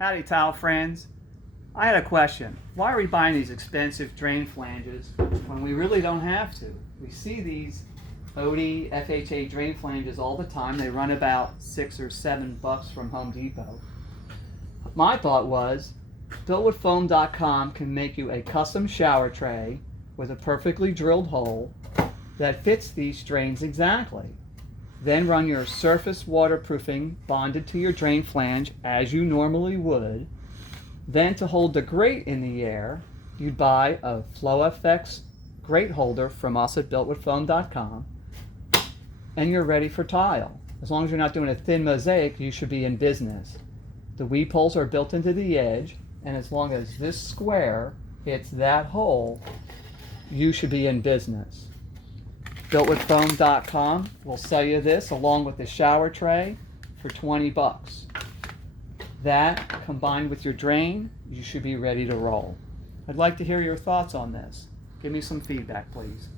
Howdy tile friends. I had a question. Why are we buying these expensive drain flanges when we really don't have to? We see these Oatey FHA drain flanges all the time. They run about $6 or $7 from Home Depot. My thought was, builtwithfoam.com can make you a custom shower tray with a perfectly drilled hole that fits these drains exactly. Then run your surface waterproofing bonded to your drain flange as you normally would. Then to hold the grate in the air, you'd buy a FloFX grate holder from us at builtwithfoam.com, and you're ready for tile. As long as you're not doing a thin mosaic, you should be in business. The weed poles are built into the edge, and as long as this square hits that hole, you should be in business. Builtwithfoam.com will sell you this along with the shower tray for $20. That, combined with your drain, you should be ready to roll. I'd like to hear your thoughts on this. Give me some feedback, please.